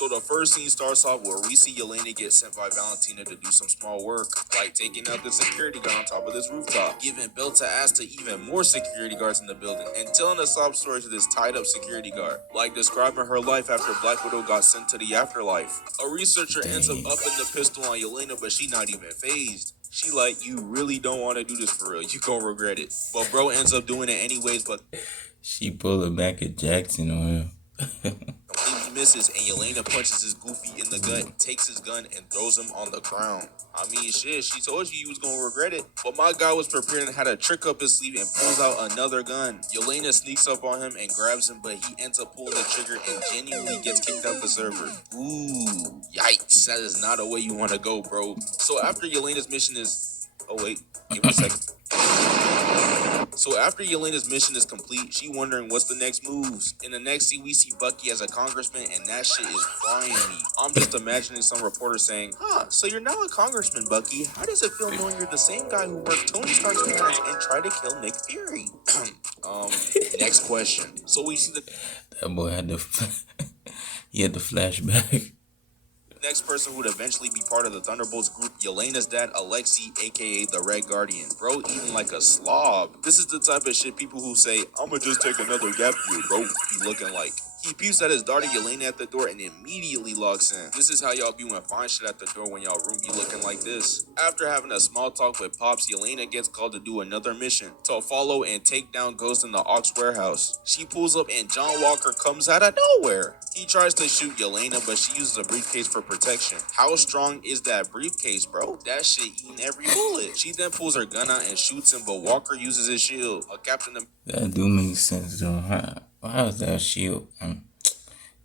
So the first scene starts off where we see Yelena get sent by Valentina to do some small work, like taking out the security guard on top of this rooftop, giving belt to ass to even more security guards in the building, and telling a sob story to this tied up security guard, like describing her life after Black Widow got sent to the afterlife. A researcher ends up upping the pistol on Yelena, but she not even phased. She like, you really don't want to do this for real, you gon' regret it. But bro ends up doing it anyways, but she pulled it back at Jackson on him. completely misses, and Yelena punches his goofy in the gut, takes his gun, and throws him on the ground. I mean, shit, she told you was gonna regret it. But my guy was prepared and had a trick up his sleeve and pulls out another gun. Yelena sneaks up on him and grabs him, but he ends up pulling the trigger and genuinely gets kicked out the server. Ooh, yikes, that is not a way you want to go, bro. So after Yelena's mission is... Oh, wait, give me a second. So after Yelena's mission is complete, she wondering what's the next moves. In the next scene, we see Bucky as a congressman, and that shit is frying me. I'm just imagining some reporter saying, so you're now a congressman, Bucky. How does it feel knowing you're the same guy who worked Tony Stark's parents and tried to kill Nick Fury? Next question. So we see that boy had he had the flashback. next person who would eventually be part of the Thunderbolts group, Yelena's dad, Alexei, aka the Red Guardian. Bro eating like a slob. This is the type of shit people who say, I'ma just take another gap year, bro, be looking like. He peeps at his daughter Yelena at the door and immediately locks in. This is how y'all be when fine shit at the door when y'all room be looking like this. After having a small talk with Pops, Yelena gets called to do another mission, to follow and take down Ghost in the Ox warehouse. She pulls up and John Walker comes out of nowhere. He tries to shoot Yelena, but she uses a briefcase for protection. How strong is that briefcase, bro? That shit eating every bullet. She then pulls her gun out and shoots him, but Walker uses his shield. A Captain That do make sense though. How's that shield?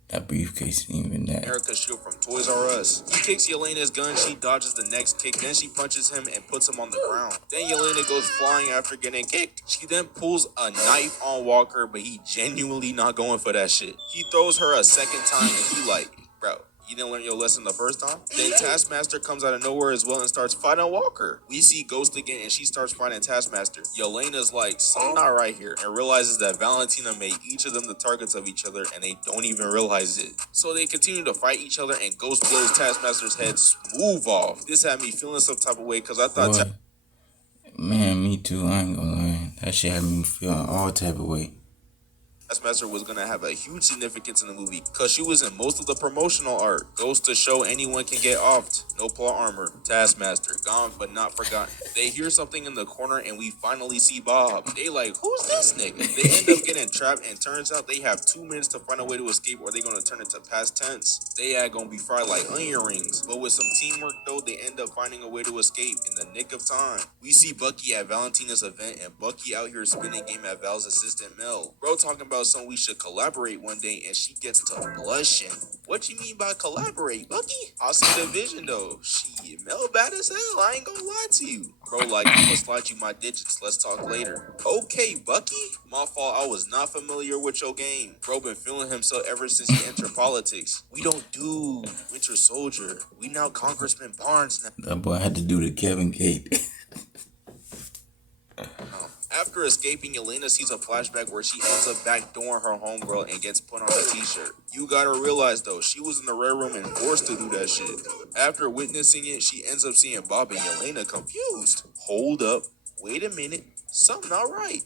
That briefcase ain't even that. America's shield from Toys R Us. He kicks Yelena's gun, she dodges the next kick, then she punches him and puts him on the ground. Then Yelena goes flying after getting kicked. She then pulls a knife on Walker, but he genuinely not going for that shit. He throws her a second time and he like, bro, you didn't learn your lesson the first time? Then Taskmaster comes out of nowhere as well and starts fighting Walker. We see Ghost again and she starts fighting Taskmaster. Yelena's like, something not right here, and realizes that Valentina made each of them the targets of each other and they don't even realize it. So they continue to fight each other and Ghost blows Taskmaster's head smooth off. This had me feeling some type of way because I thought... Man, me too, I ain't gonna lie. That shit had me feeling all type of way. Taskmaster was gonna have a huge significance in the movie because she was in most of the promotional art. Goes to show anyone can get offed. No plot armor. Taskmaster, gone but not forgotten. They hear something in the corner and we finally see Bob. They like, who's this nigga? They end up getting trapped and turns out they have 2 minutes to find a way to escape or they're gonna turn it to past tense. They are gonna be fried like onion rings. But with some teamwork though, they end up finding a way to escape in the nick of time. We see Bucky at Valentina's event and Bucky out here spinning game at Val's assistant Mel. Bro talking about some we should collaborate one day and she gets to blushing. What you mean by collaborate, Bucky? I see the vision though. Shit, Mel bad as hell, I ain't gonna lie to you. Bro like, I'ma slide you my digits, let's talk later. Okay, Bucky? My fault, I was not familiar with your game. Bro been feeling himself ever since he entered politics. We don't do Winter Soldier. We now Congressman Barnes now. That boy had to do the Kevin Gate. After escaping, Yelena sees a flashback where she ends up backdooring her homegirl and gets put on a t-shirt. You gotta realize though, she was in the Red Room and forced to do that shit. After witnessing it, she ends up seeing Bob and Yelena confused. Hold up, wait a minute, something not right.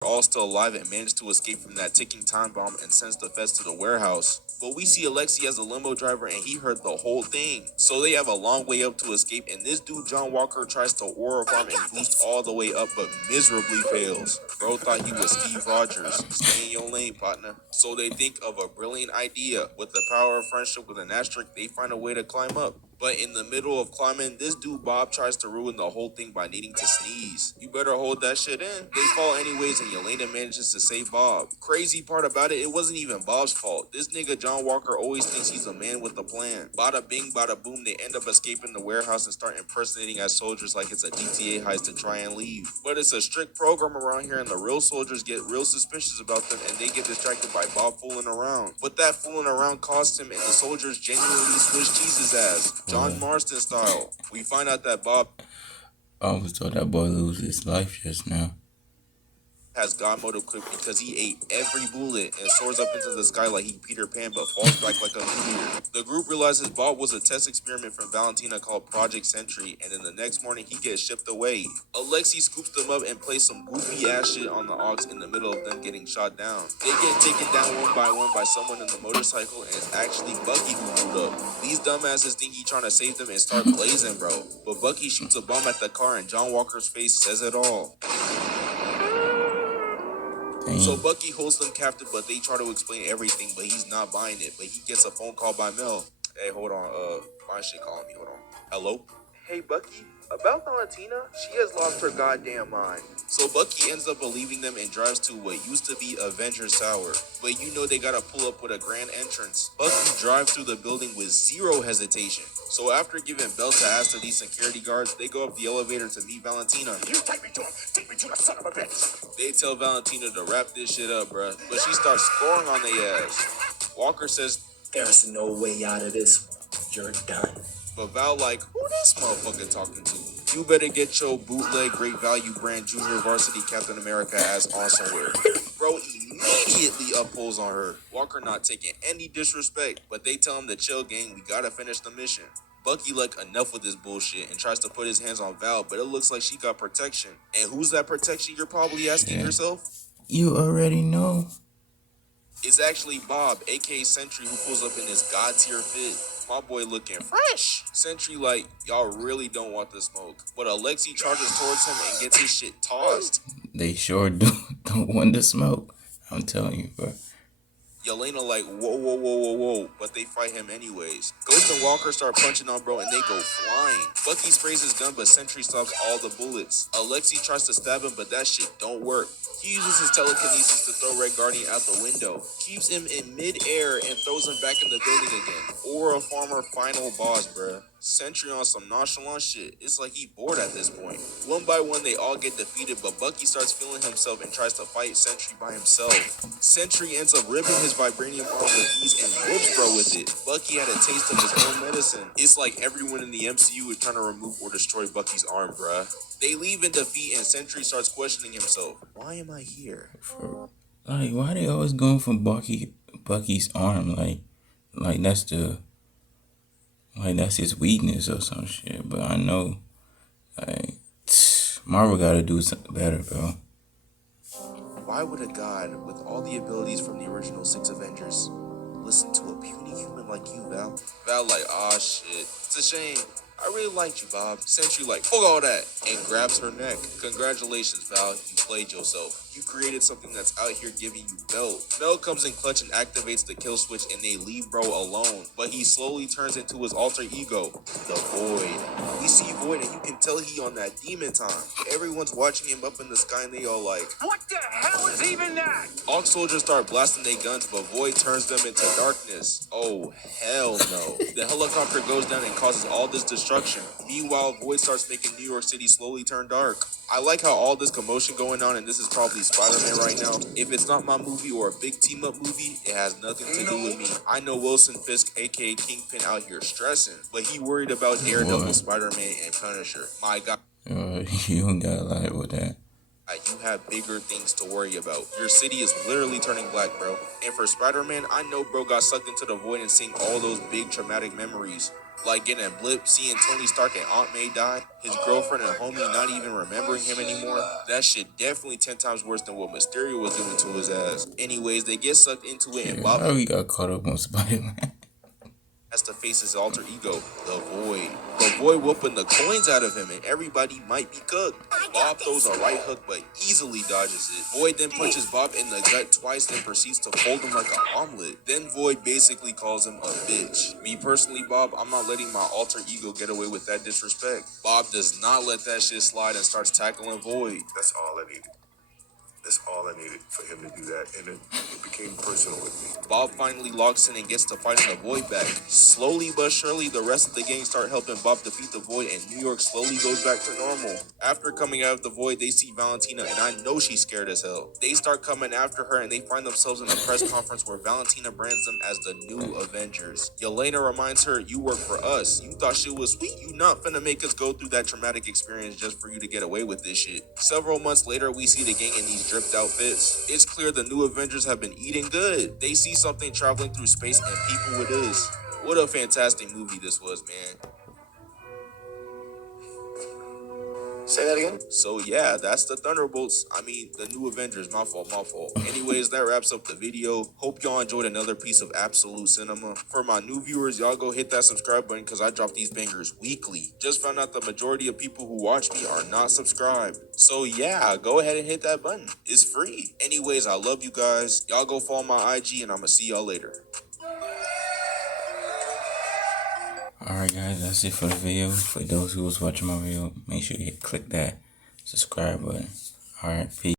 All still alive and managed to escape from that ticking time bomb and sends the feds to the warehouse. But we see Alexei as a limo driver and he heard the whole thing. So they have a long way up to escape and this dude John Walker tries to aura farm and boost all the way up but miserably fails. Bro thought he was Steve Rogers. Stay in your lane, partner. So they think of a brilliant idea. With the power of friendship with an asterisk, they find a way to climb up. But in the middle of climbing, this dude Bob tries to ruin the whole thing by needing to sneeze. You better hold that shit in. They fall anyways and Yelena manages to save Bob. Crazy part about it, it wasn't even Bob's fault. This nigga John Walker always thinks he's a man with a plan. Bada bing, bada boom, they end up escaping the warehouse and start impersonating as soldiers like it's a GTA heist to try and leave. But it's a strict program around here and the real soldiers get real suspicious about them and they get distracted by Bob fooling around. But that fooling around cost him and the soldiers genuinely Swiss cheese his ass. John Marston style. We find out that Bob I always thought that boy lose his life just now. has God mode equipped because he ate every bullet and soars up into the sky like he Peter Pan but falls back like a meteor. The group realizes Bob was a test experiment from Valentina called Project Sentry, and then the next morning he gets shipped away. Alexi scoops them up and plays some goofy ass shit on the aux in the middle of them getting shot down. They get taken down one by someone in the motorcycle, and it's actually Bucky who blew up. These dumbasses think he's trying to save them and start blazing, bro. But Bucky shoots a bomb at the car and John Walker's face says it all. So Bucky holds them captive, but they try to explain everything, but he's not buying it. But he gets a phone call by Mel. Hey, hold on, my shit calling me, hold on. Hello? Hey, Bucky, about Valentina, she has lost her goddamn mind. So Bucky ends up believing them and drives to what used to be Avengers Tower. But you know they gotta pull up with a grand entrance. Bucky drives through the building with zero hesitation. So after giving belt to ass to these security guards, they go up the elevator to meet Valentina. You take me to him! Take me to the son of a bitch! They tell Valentina to wrap this shit up, bruh. But she starts scoring on their ass. Walker says, there's no way out of this one. You're done. But Val like, who this motherfucker talking to? You better get your bootleg Great Value brand Junior Varsity Captain America ass on somewhere. Bro immediately uppulls on her. Walker not taking any disrespect, but they tell him to chill, gang, we gotta finish the mission. Bucky like enough with this bullshit and tries to put his hands on Val, but it looks like she got protection. And who's that protection, you're probably asking yourself? You already know. It's actually Bob, aka Sentry, who pulls up in his god tier fit. My boy looking fresh. Sentry like, y'all really don't want the smoke. But Alexi charges towards him and gets his shit tossed. They sure don't want the smoke. I'm telling you, bro. Yelena like, whoa, but they fight him anyways. Ghost and Walker start punching on bro and they go flying. Bucky sprays his gun, but Sentry stops all the bullets. Alexi tries to stab him, but that shit don't work. He uses his telekinesis to throw Red Guardian out the window, keeps him in mid-air and throws him back in the building again. Aura Farmer final boss, bruh. Sentry on some nonchalant shit. It's like he bored at this point. One by one, they all get defeated, but Bucky starts feeling himself and tries to fight Sentry by himself. Sentry ends up ripping his vibranium arm with ease and whoops bro with it. Bucky had a taste of his own medicine. It's like everyone in the MCU is trying to remove or destroy Bucky's arm, bruh. They leave in defeat and Sentry starts questioning himself. Why am I here? Like, why they always going for Bucky's arm? Like that's his weakness or some shit. But I know, like, Marvel gotta do something better, bro. Why would a god with all the abilities from the original 6 Avengers listen to a puny human like you, Val? Val like, aw shit, it's a shame. I really liked you, Bob. Sentry like, fuck all that, and grabs her neck. Congratulations, Val, you played yourself. You created something that's out here giving you belt. Mel comes in clutch and activates the kill switch and they leave bro alone. But he slowly turns into his alter ego, the Void. We see Void and you can tell he on that demon time. Everyone's watching him up in the sky and they all like, what the hell is even that? Aux soldiers start blasting their guns, but Void turns them into darkness. Oh, hell no. The helicopter goes down and causes all this destruction. Meanwhile, Void starts making New York City slowly turn dark. I like how all this commotion going on, and this is probably Spider-Man right now. If it's not my movie or a big team-up movie, it has nothing to do with me. I know Wilson Fisk, aka Kingpin, out here stressing, but he worried about Daredevil, Spider-Man, and Punisher. My God. You don't gotta lie with that. You have bigger things to worry about. Your city is literally turning black, bro. And for Spider-Man, I know bro got sucked into the void and seeing all those big traumatic memories. Like getting blipped, seeing Tony Stark and Aunt May die, his girlfriend and homie not even remembering him anymore. That shit definitely 10 times worse than what Mysterio was doing to his ass. Anyways, they get sucked into it and Bob we got caught up on Spider-Man. has to face his alter ego, the Void. The Void whooping the coins out of him and everybody might be cooked. Bob throws a right hook but easily dodges it. Void then punches Bob in the gut twice then proceeds to fold him like an omelet. Then Void basically calls him a bitch. Me personally, Bob, I'm not letting my alter ego get away with that disrespect. Bob does not let that shit slide and starts tackling Void. That's all I needed. That's all I needed for him to do that, and it became personal with me. Bob finally logs in and gets to fighting the Void back. Slowly but surely, the rest of the gang start helping Bob defeat the Void, and New York slowly goes back to normal. After coming out of the Void, they see Valentina, and I know she's scared as hell. They start coming after her, and they find themselves in a press conference where Valentina brands them as the new Avengers. Yelena reminds her, you work for us. You thought shit was sweet. You not finna make us go through that traumatic experience just for you to get away with this shit. Several months later, we see the gang in these dripped outfits. It's clear the new Avengers have been eating good. They see something traveling through space and people it is. What a fantastic movie this was, man. Say that again? So yeah, that's the Thunderbolts. I mean, the new Avengers. My fault, my fault. Anyways, that wraps up the video. Hope y'all enjoyed another piece of absolute cinema. For my new viewers, y'all go hit that subscribe button because I drop these bangers weekly. Just found out the majority of people who watch me are not subscribed. So yeah, go ahead and hit that button. It's free. Anyways, I love you guys. Y'all go follow my IG and I'ma see y'all later. Alright guys, that's it for the video. For those who was watching my video, make sure you click that subscribe button. Alright, peace.